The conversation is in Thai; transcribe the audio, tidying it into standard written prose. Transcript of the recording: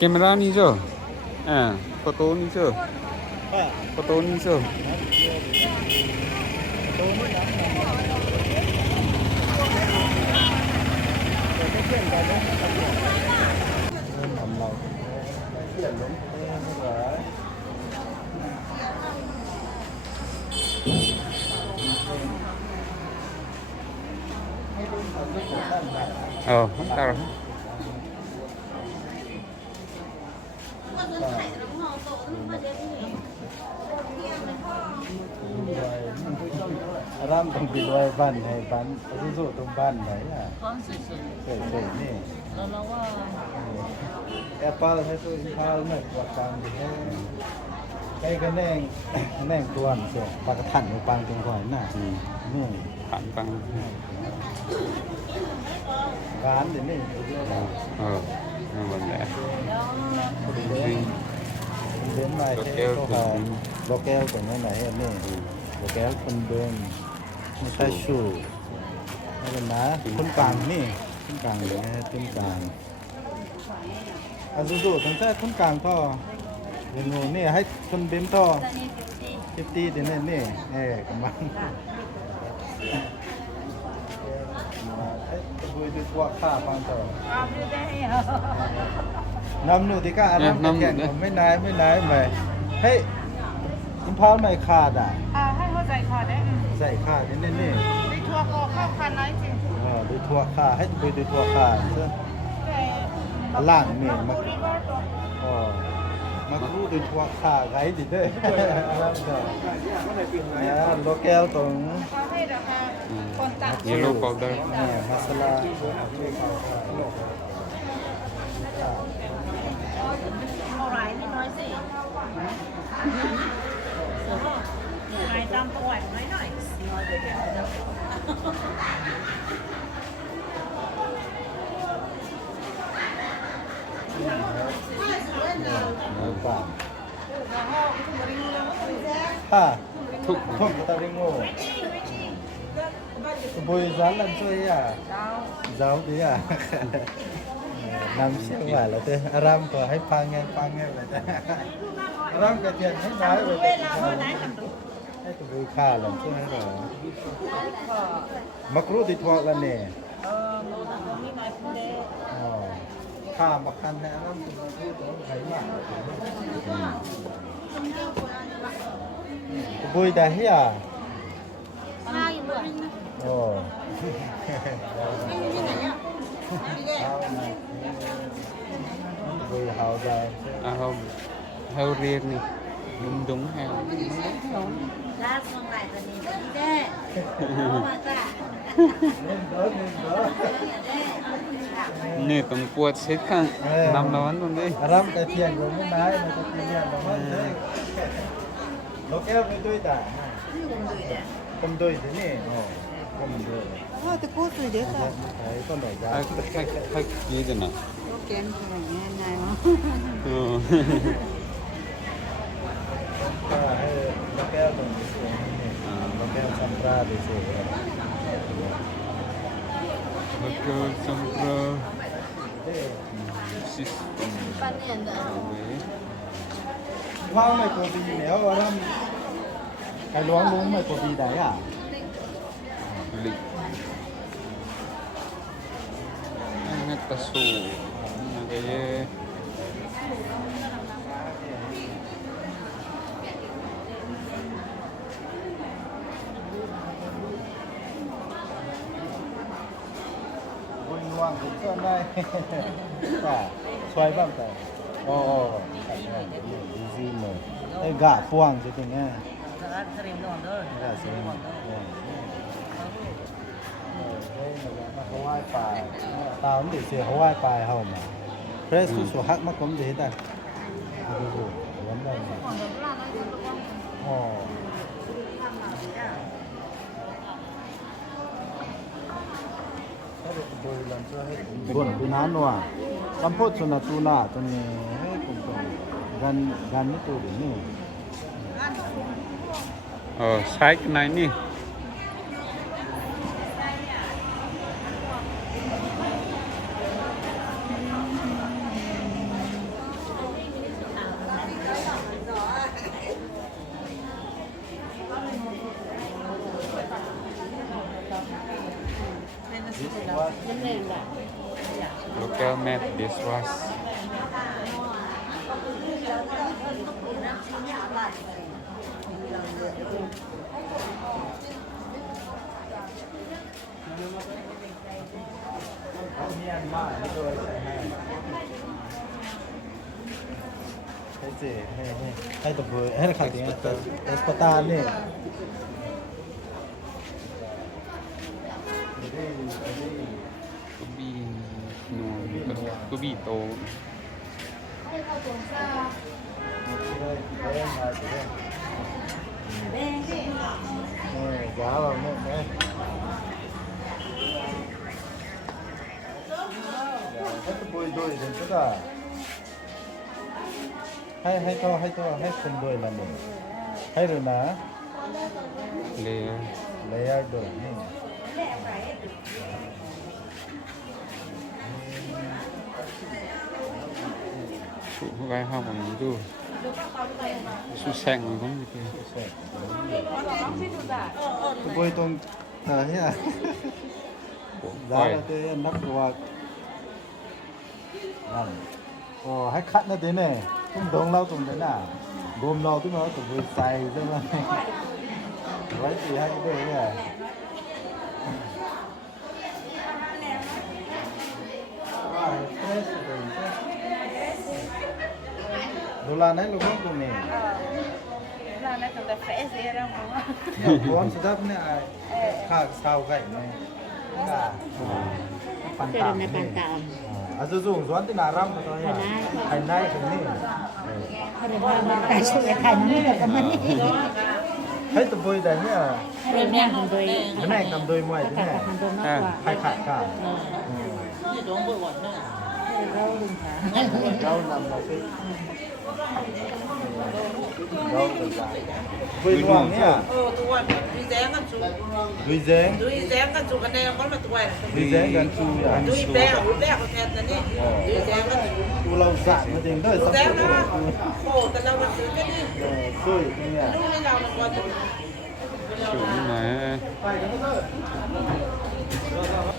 Camera ni je. Foto ni je. Foto ni je. Không sao rồi. Ram tông bị đôi ban hay ban ví dụ tông ban đấy à sợi sợi nè Apple hay tôi Apple này quạt càng thì cái neng tuần sửaปากกระถันปังตรงก่อนน่ะนี่ Phản bằng.ร้านเดี๋ยวนี้ Mình đã. Đến bài thế câu hỏi lô keo của nó này em nè lô keoคนเดินไม่ใช่ชูไม่เป็นนะคนกลางนี่คนกลางเลยนะคนกลางอันสุดๆทั้งใจคนกลางท่อเห็นหนูนี่ให้คนเบมท่อ50เดี๋ยวนี้นี่กำลังดูดูตัวข้าฟังต่อน้ำหนูที่ก้าน้ำแข็งไม่นายไหมเฮ้ยอิมพอลไม่ขาดอ่ะให้เข้าใจค่ะได้ ใส่ขาดนี่นี่ ได้ทัวร์ก็เข้าคันน้อยจริง ดูทัวขาให้ดูทัวขาเสื้อล่างนี่มารู้ดูทัวขาไงดิเด้อเนี่ยโลแก้วตรง เขาให้ราคาคนต่าง Yellow powder. มาสลา เท่าไรนิดน้อยสินายจำประวัติหน่อยทุกตาริงโง่บุยร้านลันช่วยอ่ะเจ้าดีอ่ะนำเสียงว่าแล้วเต้อารามก็ให้ฟังไงเลยเต้อารามก็เทียนให้น้อยเลยให้ตัวบุยข้าลันช่วยให้หรอมักรู้ติดทวกันเนี่ยข้ามักกันแน่น้ำตัวที่ตัวใครมากบุยได้เฮียโอ้บุยหาวใจ Không. Heo riêng nè. Đúng heo. ลาส่งไหลตัวนี้ได้มาจ้ะ Nè tổng quạt xếp khăn. Nằm nó ăn luôn đi. อารามกระเทียนก็ไม่ได้มันกระเทียนเราไม่ได้เราแก้วไม่ด้วยแต่คนด้วยที่นี่คนด้วย ตะกู้สุดเยอะค่ะ ใช้ต้นดอกยา Khách gì thế nào? แกนขนาดนี้ไงวะ ก็ให้เราแก้วตรงนี้สวยเราแก้วซัมปราดีสวย Betul sempra. Sistem. ป้าเนี่ยเด้อ ว่างไม่ตัวดีแล้วอารามใครล้วงลุงไม่ตัวดีได้อ่ะ Beli. Ingat tasu. Kaya ว่างผมก็ได้ว่าช่วยบ้างแต่โอ้ดีซีเลยไอ้กะพ่วงจะตรงนี้กะสริมเขาไหว้ปลายตาผมดิเสียเขาไหว้ปลายเขามาเพรสสุหักมาผมจะเห็นได้ดูวันได้ไหมอ๋อbuồn bị nán nua, làm phốt cho nó tu na, cho nên cũng gan gan tu được nè. Sai cái này nè. local made dishwash เขาเนียนมากนี่โดยใส่ให้เจ๊ให้ตัวเบอร์ให้ราคาเดียวเอสปาตาเนี่ย กุบีนัวกุบีโต giá vào một cái hết bôi đôi đến tất cả hay to hết phần đôi là một hay rồi ná เลย layer đôi này ถูกไว้ห้องมันดูสุแสงมันก็มีเพียง bôi tông nhá ปล่อย giá là cái nắp của ồ hay khát nó thế này cũng đông lâu cũng thế nào gồm lâu tức nó cũng vừa xài chứ mà vậy thì hay cái này đồ là này lúc không này là nó còn phải dễ đâu mà con sẽ đáp này khác sao vậy này là pan tạm này à dù dùng doán thì là ram thôi à thành này cũng này hết tụi tôi đấy nhá cái này cầm đôi ngoài thế này hai khát cả rau nằm là cái rau từ dài quỳ hoàng nhá tôi đi dán ăn chú quỳ dán tôi đi dán ăn chú cái này có là tôi quỳ dán gần chú à tôi bé của thẹn này đi đi dán ăn chú lâu dạn nó tiền đó chú dán nó khổแต่เราซื้อcái đi xui nhá lúc này nào là còn สูงหน่อย ไปกันเถอะ